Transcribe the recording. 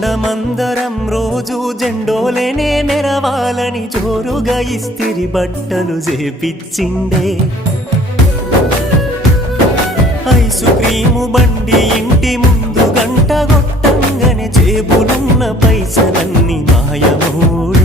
ఉండమందరం రోజు జెండోలేనే మెరవాలని జోరుగా ఇస్తిరి బట్టలు చేపిచ్చిండే ఐసు క్రీము బండి ఇంటి ముందు గంట కొట్టంగానే జేబులున్న పైసలన్నీ మాయమూడే